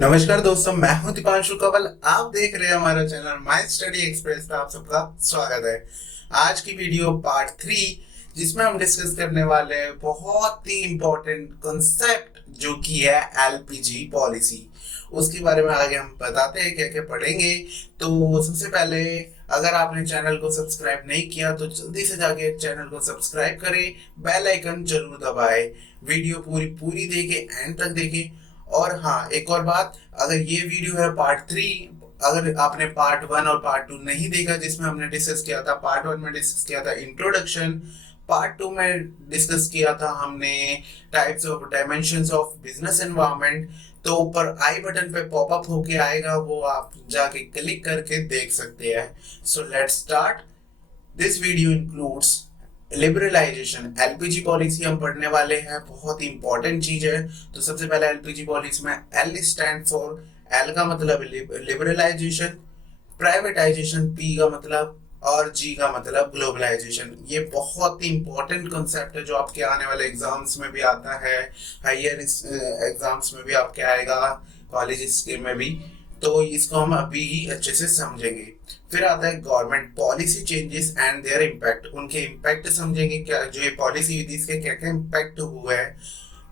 नमस्कार दोस्तों, मैं हूं दीपांशु कंवल। आप देख रहे हैं हमारा चैनल माई स्टडी एक्सप्रेस पे। आप सबका स्वागत है। आज की वीडियो पार्ट 3, जिसमें हम डिस्कस करने वाले हैं बहुत ही इंपॉर्टेंट कॉन्सेप्ट जो कि है एलपीजी पॉलिसी। उसके बारे में आगे हम बताते हैं क्या क्या पढ़ेंगे। तो सबसे पहले, अगर आपने चैनल को सब्सक्राइब नहीं किया तो जल्दी से जाके चैनल को सब्सक्राइब करें, बेल आइकन जरूर दबाएं, वीडियो पूरी पूरी देखें, एंड तक देखें। और हाँ, एक और बात, अगर ये वीडियो है पार्ट 3, अगर आपने पार्ट 1 और पार्ट 2 नहीं देखा जिसमें हमने डिस्कस किया था, पार्ट 1 में डिस्कस किया था इंट्रोडक्शन, पार्ट 2 में डिस्कस किया था हमने types of dimensions of business environment, तो ऊपर आई बटन पे पॉपअप होके आएगा, वो आप जाके क्लिक करके देख सकते हैं। So let's start. This video includes liberalization. LPG policy हम पढ़ने वाले हैं, बहुत ही इंपॉर्टेंट चीज है। तो सबसे पहले एलपीजी पॉलिसी में एल स्टैंड फॉर, एल का मतलब लिबरलाइजेशन, प्राइवेटाइजेशन पी का मतलब, और जी का मतलब ग्लोबलाइजेशन। ये बहुत ही इंपॉर्टेंट कॉन्सेप्ट है जो आपके आने वाले एग्जाम्स में भी आता है, हायर एग्जाम्स में भी आपके आएगा, कॉलेजेस के में भी। तो इसको हम अभी ही अच्छे से समझेंगे। फिर आता है government policy changes and there impact. उनके इम्पैक्ट समझेंगे, क्या जो ये पॉलिसी हुई थी इसके क्या क्या इम्पैक्ट हुआ है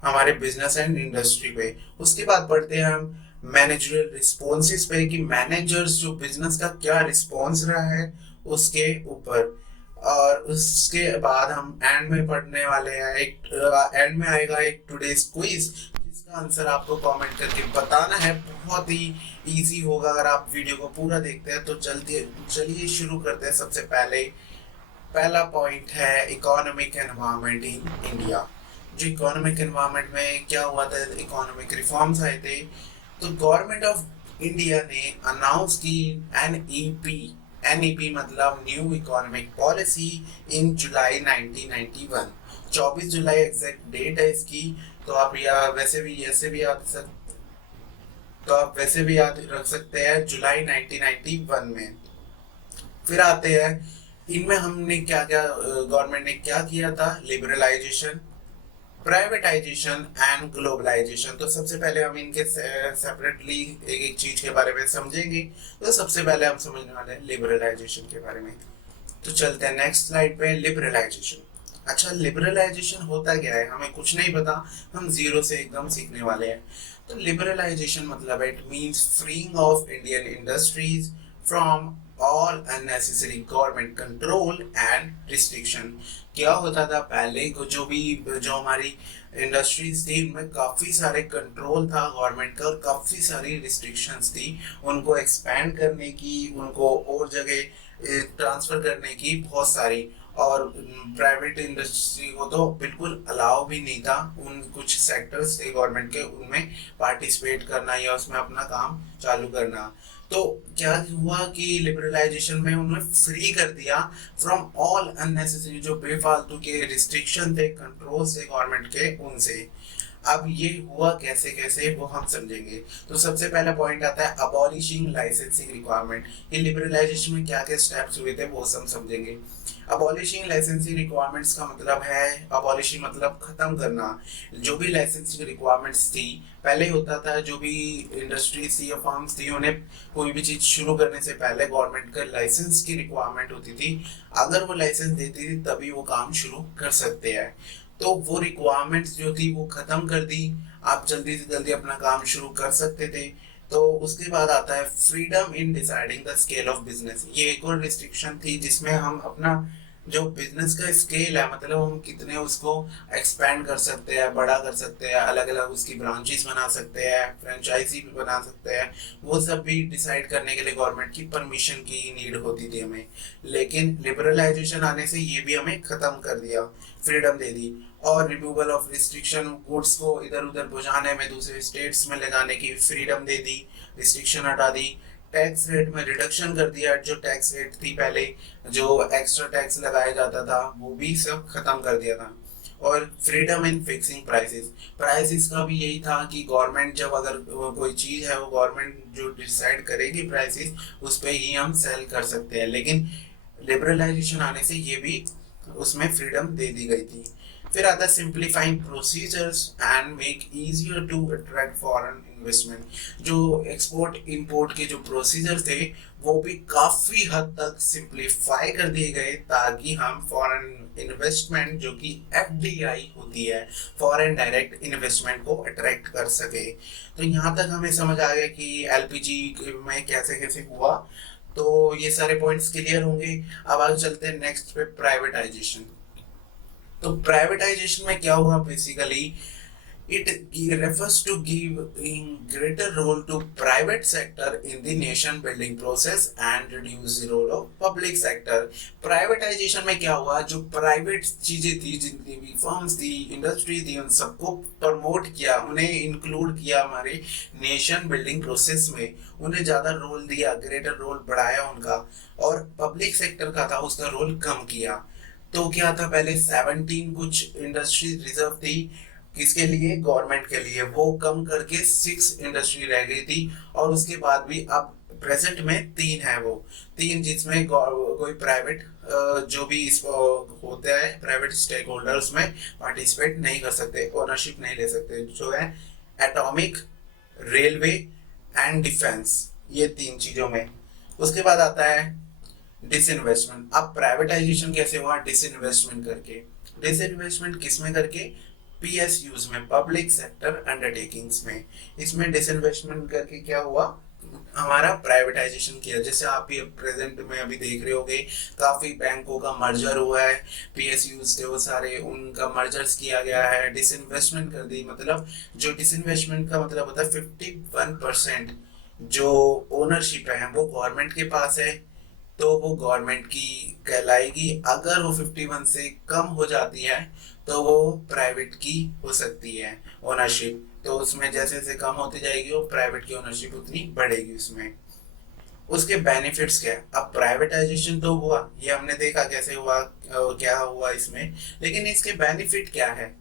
हमारे बिजनेस एंड इंडस्ट्री पे। उसके बाद पढ़ते हैं हम मैनेजरियल रिस्पॉन्सेस पे, कि मैनेजर्स जो बिजनेस का क्या रिस्पॉन्स रहा है उसके ऊपर। और उसके बाद हम एंड में पढ़ने वाले हैं, एक एंड में आएगा एक टुडेज क्विज, जिसका आंसर आपको कमेंट करके बताना है। बहुत ही इजी होगा अगर आप वीडियो को पूरा देखते हैं। तो चलिए शुरू करते हैं। सबसे पहले पहला पॉइंट है इकोनॉमिक एनवायरनमेंट इन इंडिया। जो इकोनॉमिक एनवायरनमेंट में क्या हुआ था, इकोनॉमिक रिफॉर्म्स आए थे। तो गवर्नमेंट ऑफ इंडिया ने अनाउंस की एनईपी। एनईपी मतलब new economic policy in July 1991। 24 July exact date है इसकी। तो आप या वैसे भी ऐसे भी याद सक तो आप वैसे भी याद रख सकते हैं, जुलाई 1991 में। फिर आते हैं, इनमें हमने क्या क्या, गवर्नमेंट ने क्या किया था, लिबरलाइजेशन, प्राइवेटाइजेशन एंड ग्लोबलाइजेशन। तो सबसे पहले हम इनके सेपरेटली एक एक चीज के बारे में समझेंगे। तो सबसे पहले हम समझने वाले हैं लिबरलाइजेशन के बारे में। तो चलते हैं नेक्स्ट स्लाइड पे, लिबरलाइजेशन। अच्छा, लिबरलाइजेशन होता क्या है, हमें कुछ नहीं पता, हम जीरो से एकदम सीखने वाले हैं। तो लिबरलाइजेशन मतलब it means freeing of Indian industries from all unnecessary government control and restriction. क्या होता था पहले को, जो हमारी इंडस्ट्रीज थी उनमें काफी सारे कंट्रोल था गवर्नमेंट का, और काफी सारी रिस्ट्रिक्शंस थी उनको एक्सपैंड करने की, उनको और जगह ट्रांसफर करने की बहुत सारी। और प्राइवेट इंडस्ट्री को तो बिल्कुल अलाउ भी नहीं था उन कुछ सेक्टर्स थे गवर्नमेंट के, उनमें पार्टिसिपेट करना या उसमें अपना काम चालू करना। तो क्या हुआ कि लिबरलाइजेशन में उन्होंने फ्री कर दिया फ्रॉम ऑल अननेसेसरी, जो बेफालतू के रिस्ट्रिक्शन थे, कंट्रोल थे गवर्नमेंट के, उनसे। अब ये हुआ कैसे कैसे वो हम समझेंगे। तो सबसे पहला पॉइंट आता है अबॉलिशिंग लाइसेंसिंग रिक्वायरमेंट। ये लिबरलाइजेशन में क्या क्या स्टेप्स हुए थे वो सब समझेंगे। अबॉलिशिंग लाइसेंसिंग रिक्वायरमेंट्स का मतलब है, अबॉलिशिंग मतलब खत्म करना। जो भी लाइसेंसिंग रिक्वायरमेंट्स थी, पहले होता था जो भी इंडस्ट्रीज थी या फर्म्स थी, उन्हें कोई भी चीज शुरू करने से पहले गवर्नमेंट का लाइसेंस की रिक्वायरमेंट होती थी। अगर वो लाइसेंस देती थी तभी वो काम शुरू कर सकते हैं। तो वो रिक्वायरमेंट्स जो थी वो खत्म कर दी, आप जल्दी से जल्दी अपना काम शुरू कर सकते थे। तो उसके बाद आता है freedom in deciding the scale of business. ये एक और रिस्ट्रिक्शन थी जिसमें हम अपना जो बिजनेस का स्केल है, मतलब हम कितने उसको एक्सपेंड कर सकते हैं, बड़ा कर सकते हैं, अलग अलग उसकी ब्रांचेस बना सकते हैं, फ्रेंचाइजी भी बना सकते हैं, वो सब भी डिसाइड करने के लिए गवर्नमेंट की परमिशन की नीड होती थी हमें। लेकिन लिबरलाइजेशन आने से ये भी हमें खत्म कर दिया, फ्रीडम दे दी। और रिमूवल ऑफ रिस्ट्रिक्शन, गुड्स को इधर उधर पहुंचाने में दूसरे स्टेट्स में ले जाने की फ्रीडम दे दी, रिस्ट्रिक्शन हटा दी। टैक्स रेट में रिडक्शन कर दिया, जो टैक्स रेट थी पहले, जो एक्स्ट्रा टैक्स लगाया जाता था वो भी सब खत्म कर दिया था। और फ्रीडम इन फिक्सिंग प्राइसेस। प्राइसेस का भी यही था कि गवर्नमेंट जब अगर कोई चीज है वो गवर्नमेंट जो डिसाइड करेगी प्राइसेस, उस पे ही हम सेल कर सकते हैं। लेकिन लिबरलाइजेशन आने से ये भी उसमें फ्रीडम दे दी गई थी। फिर आता है simplifying procedures and make easier to attract foreign investment. जो एक्सपोर्ट इंपोर्ट के जो प्रोसीजर थे वो भी काफी हद तक सिंप्लीफाई कर दिए गए ताकि हम फॉरेन इन्वेस्टमेंट जो कि एफडीआई होती है, फॉरेन डायरेक्ट इन्वेस्टमेंट को अट्रैक्ट कर सके। तो यहाँ तक हमें समझ आ गया कि एलपीजी में कैसे कैसे हुआ। तो ये सारे पॉइंट्स क्लियर होंगे। अब आगे चलते हैं नेक्स्ट पे, प्राइवेटाइजेशन। तो प्राइवेटाइजेशन में क्या हुआ basically, it refers to giving greater role to private sector in the nation building process and reduce the role of public sector। Privatisation में क्या हुआ, जो प्राइवेट चीजें थी, जितनी भी फर्म्स थी, इंडस्ट्री थी, उन सबको प्रमोट किया, उन्हें इंक्लूड किया हमारे नेशन बिल्डिंग प्रोसेस में, उन्हें ज्यादा रोल दिया, ग्रेटर रोल बढ़ाया उनका। और पब्लिक सेक्टर का था उसका रोल कम किया। तो क्या था, पहले 17 कुछ इंडस्ट्री रिजर्व थी, किसके लिए, गवर्नमेंट के लिए, वो कम करके 6 इंडस्ट्री रह गई थी। और उसके बाद भी अब प्रेजेंट में 3 है, वो 3 जिसमें कोई प्राइवेट जो भी इस होता है प्राइवेट स्टेक होल्डर्स में पार्टिसिपेट नहीं कर सकते, ओनरशिप नहीं ले सकते, जो है एटॉमिक, रेलवे एंड डिफेंस, ये 3 चीजों में। उसके बाद आता है डिसइन्वेस्टमेंट। अब प्राइवेटाइजेशन कैसे हुआ, डिसइन्वेस्टमेंट करके। डिसइन्वेस्टमेंट किस में करके, पीएसयूज में, पब्लिक सेक्टर अंडरटेकिंग्स में। इसमें डिसइन्वेस्टमेंट करके क्या हुआ, हमारा प्राइवेटाइजेशन किया। जैसे आप ये प्रेजेंट में अभी देख रहे होगे, काफी बैंकों का मर्जर हुआ है, पीएसयूज थे वो सारे, उनका मर्जर्स किया गया है, डिसइन्वेस्टमेंट कर दी। मतलब जो डिसइन्वेस्टमेंट का मतलब होता है 51% जो ओनरशिप है वो गवर्नमेंट के पास है, तो वो गवर्नमेंट की कहलाएगी। अगर वो 51 से कम हो जाती है तो वो प्राइवेट की हो सकती है ओनरशिप। तो उसमें जैसे जैसे कम होती जाएगी वो प्राइवेट की ओनरशिप उतनी बढ़ेगी उसमें। उसके बेनिफिट्स क्या है, अब प्राइवेटाइजेशन तो हुआ, ये हमने देखा कैसे हुआ, क्या हुआ इसमें, लेकिन इसके बेनिफिट क्या है।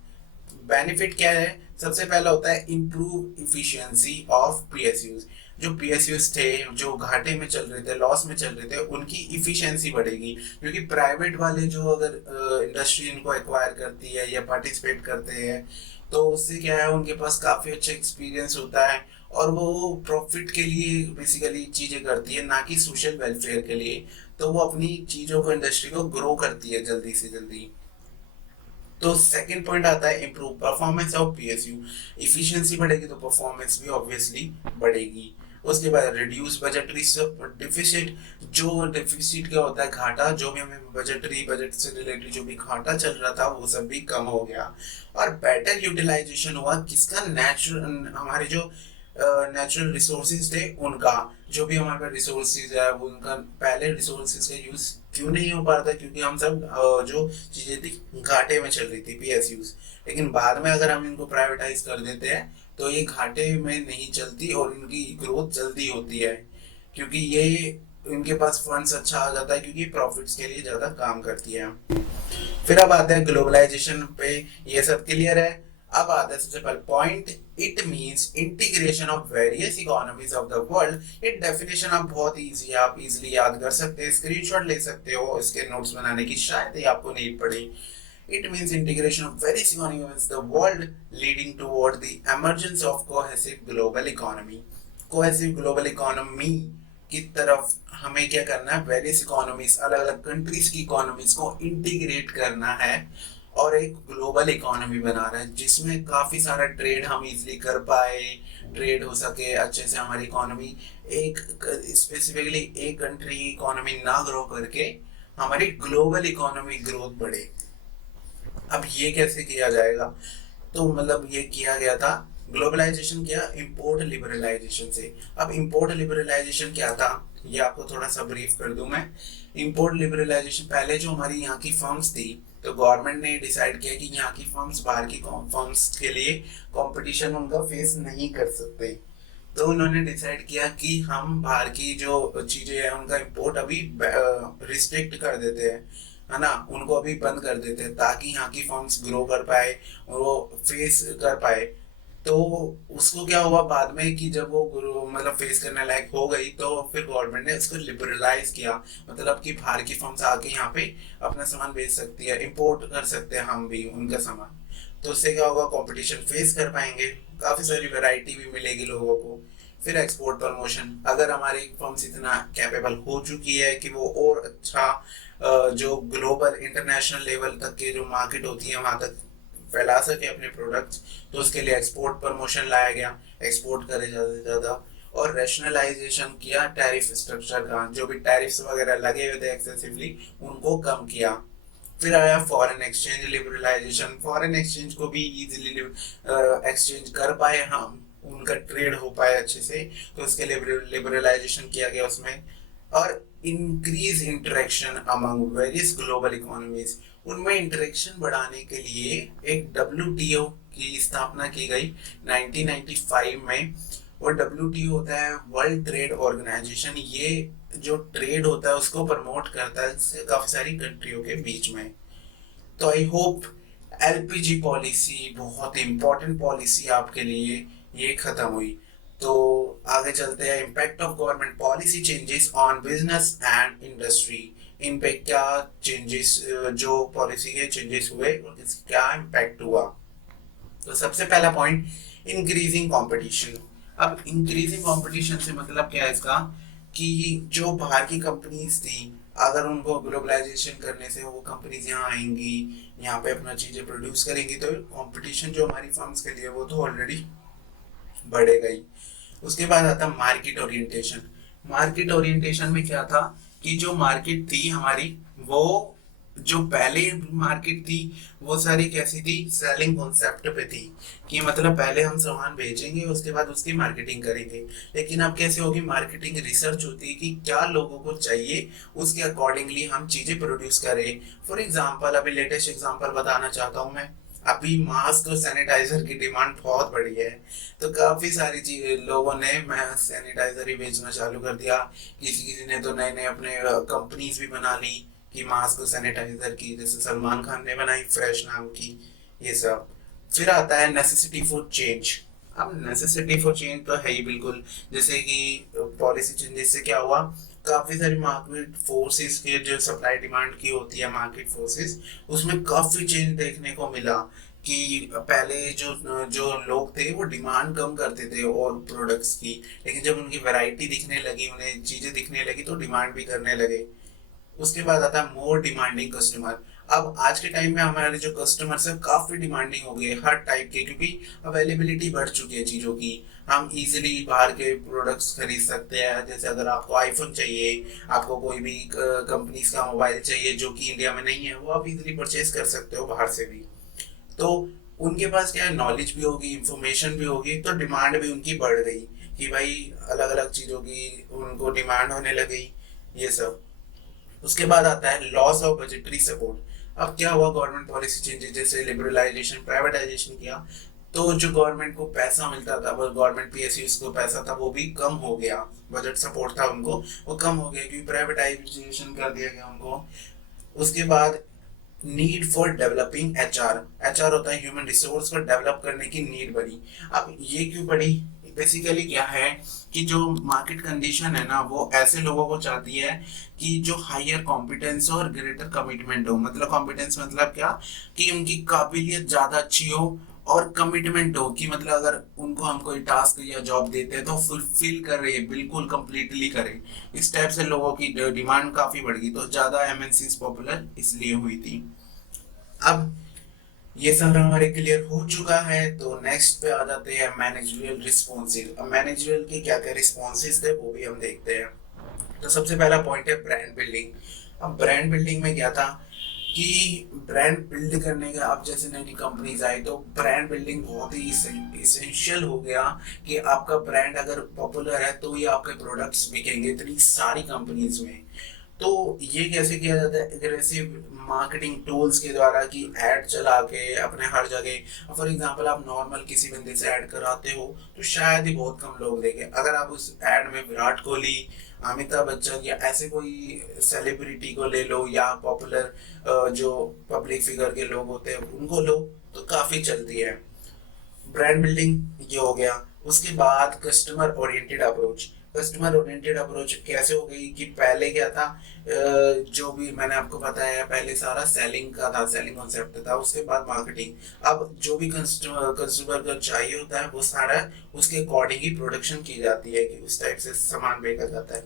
बेनिफिट क्या है, सबसे पहला होता है इम्प्रूव इफिशियंसी ऑफ पीएसयूज। जो पीएसयूज थे जो घाटे में चल रहे थे, लॉस में चल रहे थे, उनकी इफिशियंसी बढ़ेगी। क्योंकि प्राइवेट वाले जो अगर इंडस्ट्री इनको एक्वायर करती है या पार्टिसिपेट करते हैं, तो उससे क्या है, उनके पास काफी अच्छा एक्सपीरियंस होता है और वो प्रॉफिट के लिए बेसिकली चीजें करती है, ना कि सोशल वेलफेयर के लिए। तो वो अपनी चीजों को, इंडस्ट्री को ग्रो करती है जल्दी से जल्दी। तो सेकंड पॉइंट आता है improve performance of PSU. Efficiency बढ़ेगी तो परफॉर्मेंस भी ऑब्वियसली बढ़ेगी। उसके बाद रिड्यूस बजटरी डिफिसिट। जो डिफिसिट क्या होता है, घाटा, जो भी हमें बजट से रिलेटेड जो भी घाटा चल रहा था वो सब भी कम हो गया। और बेटर यूटिलाइजेशन हुआ किसका, नेचुरल, हमारे जो नेचुरल रिसोर्सेज थे उनका। जो भी हमारे पास रिसोर्सेज है वो उनका, पहले रिसोर्सेज का यूज क्यों नहीं हो पा रहा था, क्योंकि हम सब जो चीजें थी घाटे में चल रही थी पीएसयूज। लेकिन बाद में अगर हम इनको प्राइवेटाइज कर देते हैं तो ये घाटे में नहीं चलती और इनकी ग्रोथ जल्दी होती है, क्योंकि ये इनके पास फंड्स अच्छा आ जाता है, क्योंकि प्रॉफिट्स के लिए ज्यादा काम करती है। फिर अब आते हैं ग्लोबलाइजेशन पे, ये सब क्लियर है। अब आता है सबसे पहले point, it means integration of various economies of the world. ये डेफिनेशन आप बहुत इजी है, आप इजीली याद कर सकते हैं, स्क्रीनशॉट ले सकते हो इसके नोट्स बनाने की, शायद ही आपको नीड पड़े। It means integration of various economies of the world leading toward the emergence of cohesive global economy। cohesive global economy की तरफ हमें क्या करना है, वेरियस इकोनॉमीज, अलग अलग कंट्रीज की इकोनॉमीज को इंटीग्रेट करना है और एक ग्लोबल इकोनॉमी बना रहा है जिसमें काफी सारा ट्रेड हम इजीली कर पाए, ट्रेड हो सके अच्छे से, हमारी इकोनॉमी एक स्पेसिफिकली एक कंट्री की इकोनॉमी ना ग्रो करके हमारी ग्लोबल इकोनॉमी ग्रोथ बढ़े। अब ये कैसे किया जाएगा, तो मतलब ये किया गया था, ग्लोबलाइजेशन किया इंपोर्ट लिबरलाइजेशन से। अब इंपोर्ट लिबरलाइजेशन क्या था, ये आपको थोड़ा सा ब्रीफ कर दूं मैं। इंपोर्ट लिबरलाइजेशन, पहले जो हमारी यहाँ की फर्म्स थी, तो गवर्नमेंट ने डिसाइड किया कि यहाँ की फर्म्स बाहर की फर्म्स के लिए कंपटीशन उनका फेस नहीं कर सकते। तो उन्होंने डिसाइड किया कि हम बाहर की जो चीजें हैं उनका इंपोर्ट अभी रिस्ट्रिक्ट कर देते हैं, है ना, उनको अभी बंद कर देते हैं ताकि यहाँ की फर्म्स ग्रो कर पाए और वो फेस कर पाए। तो उसको क्या हुआ बाद में कि जब वो मतलब फेस करने लायक हो गई, तो फिर गवर्नमेंट ने उसको लिबरलाइज किया, मतलब कि बाहर की फर्म्स आके यहाँ पे अपना सामान बेच सकती है, इंपोर्ट कर सकते हैं हम भी उनका सामान। तो उससे क्या होगा, कंपटीशन फेस कर पाएंगे, काफी सारी वैरायटी भी मिलेगी लोगों को। फिर एक्सपोर्ट प्रमोशन, अगर हमारी फर्म्स इतना कैपेबल हो चुकी है कि वो और अच्छा जो ग्लोबल इंटरनेशनल लेवल तक के जो मार्केट होती है वहां तक फैला सके अपने प्रोडक्ट्स, तो उसके लिए एक्सपोर्ट प्रमोशन लाया गया, एक्सपोर्ट करे ज़्यादा से ज़्यादा। और रैशनलाइजेशन किया टैरिफ स्ट्रक्चर का, जो भी टैरिफ्स वगैरह लगे हुए थे एक्सेसिवली उनको कम किया। फिर आया foreign exchange liberalisation, foreign exchange को भी इजीली एक्सचेंज कर पाए हम, उनका ट्रेड हो पाए अच्छे से, तो उसके लिए लिबरलाइजेशन किया गया उसमें। और increase interaction among various global economies, उनमें इंटरेक्शन बढ़ाने के लिए एक डब्ल्यूटीओ की स्थापना की गई 1995 में। और डब्ल्यूटीओ होता है वर्ल्ड ट्रेड ऑर्गेनाइजेशन, ये जो ट्रेड होता है उसको प्रमोट करता है काफी सारी कंट्रियों के बीच में। तो आई होप एलपीजी पॉलिसी बहुत इंपॉर्टेंट पॉलिसी आपके लिए ये खत्म हुई। तो आगे चलते हैं, impact of government policy changes on business and industry. इन पे क्या चेंजेस, जो पॉलिसी के चेंजेस हुए इसका क्या इम्पैक्ट हुआ। तो सबसे पहला पॉइंट, इंक्रीजिंग कंपटीशन। अब इंक्रीजिंग कंपटीशन से मतलब क्या है इसका, कि जो बाहर की कंपनीज थी, अगर उनको ग्लोबलाइजेशन करने से वो कंपनीज यहाँ आएंगी, यहाँ पे अपना चीजें प्रोड्यूस करेंगी, तो कंपटीशन जो हमारी फर्म्स के लिए वो तो ऑलरेडी बढ़ेगा ही। उसके बाद आता मार्केट ओरिएंटेशन। मार्केट ओरिएंटेशन में क्या था कि जो मार्केट थी हमारी, वो जो पहले मार्केट थी वो सारी कैसी थी, सेलिंग कॉन्सेप्ट पे थी, कि मतलब पहले हम सामान बेचेंगे उसके बाद उसकी मार्केटिंग करेंगे। लेकिन अब कैसे होगी, मार्केटिंग रिसर्च होती है कि क्या लोगों को चाहिए, उसके अकॉर्डिंगली हम चीजें प्रोड्यूस करें। फॉर एग्जाम्पल, अभी लेटेस्ट एग्जाम्पल बताना चाहता हूँ मैं, अभी मास्क और सैनिटाइजर की डिमांड बहुत बढ़ी है, तो काफी सारी चीज लोगों ने मैं सैनिटाइजर ही बेचना चालू कर दिया। किसी किसी ने तो नए नए अपने कंपनीज भी बना ली कि मास्क और सैनिटाइजर की, जैसे सलमान खान ने बनाई फ्रेश नाम की, ये सब। फिर आता है नेसेसिटी फॉर चेंज। अब नेसेसिटी फॉर चेंज तो है ही बिल्कुल, जैसे कि पॉलिसी चेंजेस से क्या हुआ, काफी सारी मार्केट फोर्सेस के जो सप्लाई डिमांड की होती है मार्केट फोर्सेस, उसमें काफी चेंज देखने को मिला। कि पहले जो जो लोग थे वो डिमांड कम करते थे और प्रोडक्ट्स की, लेकिन जब उनकी वैरायटी दिखने लगी, उन्हें चीजें दिखने लगी, तो डिमांड भी करने लगे। उसके बाद आता है मोर डिमांडिंग कस्टमर। अब आज के टाइम में हमारे जो कस्टमर्स है काफी डिमांडिंग हो गए हर टाइप के, क्योंकि अवेलेबिलिटी बढ़ चुकी है चीजों की, हम इजीली बाहर के प्रोडक्ट्स खरीद सकते हैं। जैसे अगर आपको आईफोन चाहिए, आपको कोई भी कंपनीज का मोबाइल चाहिए जो कि इंडिया में नहीं है, वो आप इजीली परचेज कर सकते हो बाहर से भी। तो उनके पास क्या है, नॉलेज भी होगी, इंफॉर्मेशन भी होगी, तो डिमांड भी उनकी बढ़ गई कि भाई अलग अलग चीजों की उनको डिमांड होने लगी, ये सब। उसके बाद आता है लॉस ऑफ बजटरी सपोर्ट। अब क्या हुआ, गवर्नमेंट पॉलिसी चेंजेस जैसे लिबरलाइजेशन, प्राइवेटाइजेशन किया, तो जो गवर्नमेंट को पैसा मिलता था, वो गवर्नमेंट पीएसयूज को पैसा था, वो भी कम हो गया। बजट सपोर्ट था उनको, वो कम हो गया क्योंकि प्राइवेटाइजेशन कर दिया गया उनको। उसके बाद need for developing HR. HR होता है ह्यूमन रिसोर्स को डेवलप करने की नीड बढ़ी। अब ये क्यों बढ़ी, बेसिकली क्या है कि जो मार्केट कंडीशन है ना, वो ऐसे लोगों को चाहती है कि जो हायर कॉम्पिटेंस और ग्रेटर कमिटमेंट हो। मतलब कॉम्पिटेंस मतलब क्या, कि उनकी काबिलियत ज्यादा अच्छी हो, और कमिटमेंट हो कि मतलब अगर उनको हम कोई टास्क या जॉब देते हैं तो फुलफिल करे, बिल्कुल कंप्लीटली करे। इस टाइप से लोगों की डिमांड काफी बढ़ गई, तो ज्यादा एमएनसीज पॉपुलर इसलिए हुई थी। अब ये सब हमारे क्लियर हो चुका है, तो नेक्स्ट पे आ जाते हैं मैनेजरियल रिस्पॉन्सिस। अब मैनेजरियल के क्या क्या रिस्पॉन्सिस थे वो भी हम देखते हैं। तो सबसे पहला पॉइंट है ब्रांड बिल्डिंग। अब ब्रांड बिल्डिंग में क्या था कि ब्रांड बिल्ड करने का, अब जैसे नई नई कंपनीज आई तो ब्रांड बिल्डिंग बहुत ही इसेंशियल हो गया कि आपका ब्रांड अगर पॉपुलर है तो ये आपके प्रोडक्ट्स बिकेंगे इतनी सारी कंपनीज में। तो ये कैसे किया जाता है, एग्रेसिव मार्केटिंग टूल्स के द्वारा, कि ऐड चला के अपने हर जगह। फॉर एग्जांपल आप नॉर्मल किसी बंदे से ऐड कराते हो तो शायद ही बहुत कम लोग देखें। अगर आप उस ऐड में विराट कोहली, अमिताभ बच्चन या ऐसे कोई सेलिब्रिटी को ले लो, या पॉपुलर जो पब्लिक फिगर के लोग होते हैं उनको लो, तो काफी चलती है। ब्रांड बिल्डिंग ये हो गया। उसके बाद कस्टमर ओरिएंटेड अप्रोच कैसे हो गई कि पहले क्या था, जो भी मैंने आपको बताया पहले सारा सेलिंग का था, सेलिंग कॉन्सेप्ट था, उसके बाद मार्केटिंग। अब जो भी कंज्यूमर को चाहिए होता है वो सारा उसके अकॉर्डिंग ही प्रोडक्शन की जाती है कि उस टाइप से सामान बेचा जाता है।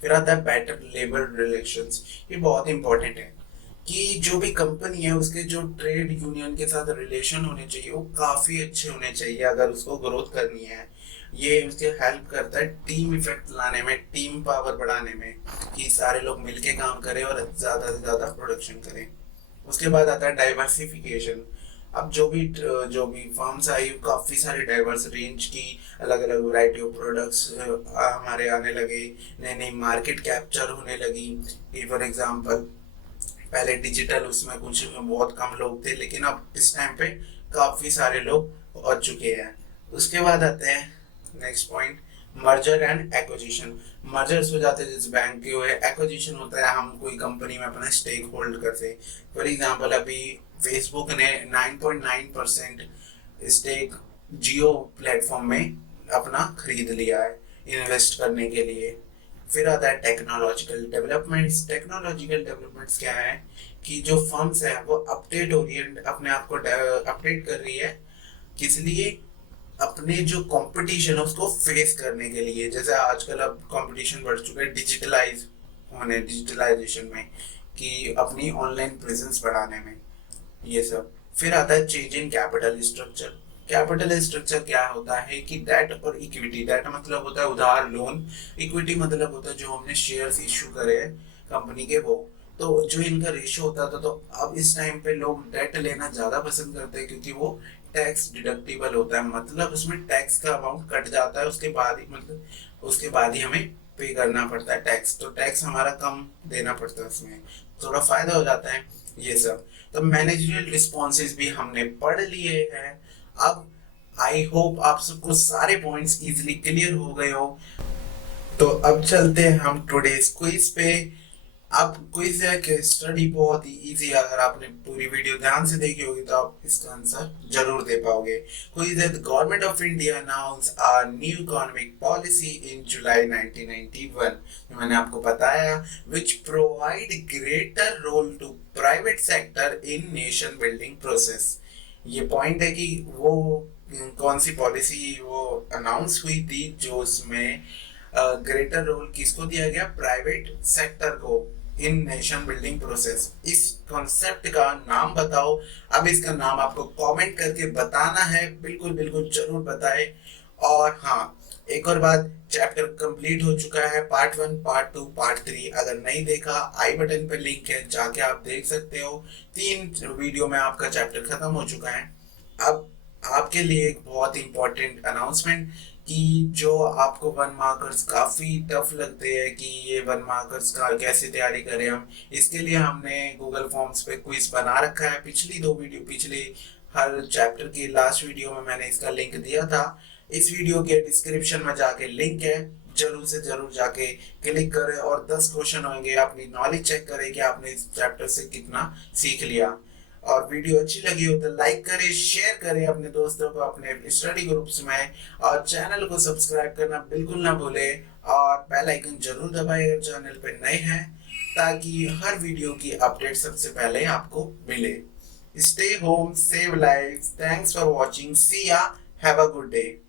फिर आता है बेटर लेबर रिलेशंस। ये बहुत इंपॉर्टेंट है कि जो भी कंपनी है उसके जो ट्रेड यूनियन के साथ रिलेशन होने चाहिए वो काफी अच्छे होने चाहिए अगर उसको ग्रोथ करनी है। ये उसके हेल्प करता है टीम इफेक्ट लाने में, टीम पावर बढ़ाने में, कि सारे लोग मिलके काम करें और ज्यादा से ज्यादा प्रोडक्शन करें। उसके बाद आता है डाइवर्सिफिकेशन। अब जो भी फर्म्स आई काफी सारे डाइवर्स रेंज की अलग अलग वैरायटी ऑफ प्रोडक्ट्स हमारे आने लगे, नई नई मार्केट कैप्चर होने लगी। फॉर एग्जांपल पहले डिजिटल उसमें कुछ बहुत कम लोग थे, लेकिन अब इस टाइम पे काफी सारे लोग पहुंच चुके हैं। उसके बाद आते हैं next point, merger and acquisition. Mergers हो जाते हैं जैसे बैंक के हुए, एक्विजिशन होता है हम कोई कंपनी में अपना स्टेक होल्ड करते। फॉर एग्जांपल अभी फेसबुक ने 9.9% स्टेक जियो प्लेटफॉर्म में अपना खरीद लिया है इन्वेस्ट करने के लिए। फिर आता है टेक्नोलॉजिकल डेवलपमेंट्स क्या है कि जो फर्म्स है वो अपडेट ओरिएंट अपने आप को अपडेट कर रही है, किस लिए, अपने जो कंपटीशन है उसको फेस करने के लिए। जैसे आजकल अब कंपटीशन बढ़ चुका है डिजिटलाइजेशन में, कि अपनी ऑनलाइन प्रेजेंस बढ़ाने में, ये सब। फिर आता है change in capital structure. Capital structure क्या होता है कि डेट और इक्विटी। डेट मतलब होता है उधार लोन, इक्विटी मतलब होता है जो हमने शेयर्स इश्यू करे कंपनी के वो। तो जो इनका रेशियो होता था, तो अब इस टाइम पे लोग डेट लेना ज्यादा पसंद करते हैं क्योंकि वो टैक्स डिडक्टिबल होता है, मतलब उसमें टैक्स का अमाउंट कट जाता है, उसके बाद ही हमें पे करना पड़ता है टैक्स, तो टैक्स हमारा कम देना पड़ता है, उसमें थोड़ा फायदा हो जाता है, ये सब। तो मैनेजरियल रिस्पॉन्सेज भी हमने पढ़ लिए हैं। अब आई होप आप सबको सारे पॉइंट्स इजीली क्लियर हो गए हो। तो अब चलते हैं हम टुडेस क्विज पे। अब क्विज है कि स्टडी बहुत ही इजी है, अगर आपने पूरी वीडियो ध्यान से देखी होगी तो आप इसका आंसर जरूर दे पाओगे। क्विज है, the government of India announce a new economic policy in July 1991, मैंने आपको बताया, which provide greater role to private sector in nation building process. ये पॉइंट है कि वो कौन सी पॉलिसी वो अनाउंस हुई थी जो उसमें ग्रेटर रोल किसको दिया गया, प्राइवेट सेक्टर को, इन नेशन बिल्डिंग प्रोसेस। इस कॉन्सेप्ट का नाम बताओ। अब इसका नाम आपको कमेंट करके बताना है, बिल्कुल बिल्कुल जरूर बताएं। और हाँ, एक और बात, चैप्टर कंप्लीट हो चुका है, पार्ट 1, पार्ट 2, पार्ट 3। अगर नहीं देखा, आई बटन पे लिंक है, जाके आप देख सकते हो। 3 वीडियो में आपका चैप्टर खत्म हो चुका है। अब आपके लिए एक बहुत इंपॉर्टेंट अनाउंसमेंट, कि जो आपको 1 मार्कर्स काफी टफ लगते हैं कि ये 1 मार्कर्स का कैसे तैयारी करें हम, इसके लिए हमने गूगल फॉर्म्स पे क्विज बना रखा है। पिछले हर चैप्टर की लास्ट वीडियो में मैंने इसका लिंक दिया था। इस वीडियो के डिस्क्रिप्शन में जाके लिंक है, जरूर से जरूर जाके क्लिक करें और 10 क्वेश्चन होंगे, अपनी नॉलेज चेक करें कि आपने इस चैप्टर से कितना सीख लिया। और वीडियो अच्छी लगी हो तो लाइक करें, शेयर करें अपने दोस्तों को, अपने स्टडी ग्रुप्स में, और चैनल को सब्सक्राइब करना बिल्कुल ना भूलें, और बेल आइकन जरूर दबाएं अगर चैनल पे नए हैं, ताकि हर वीडियो की अपडेट सबसे पहले आपको मिले। Stay home, save life, thanks for watching, see ya, have a good day.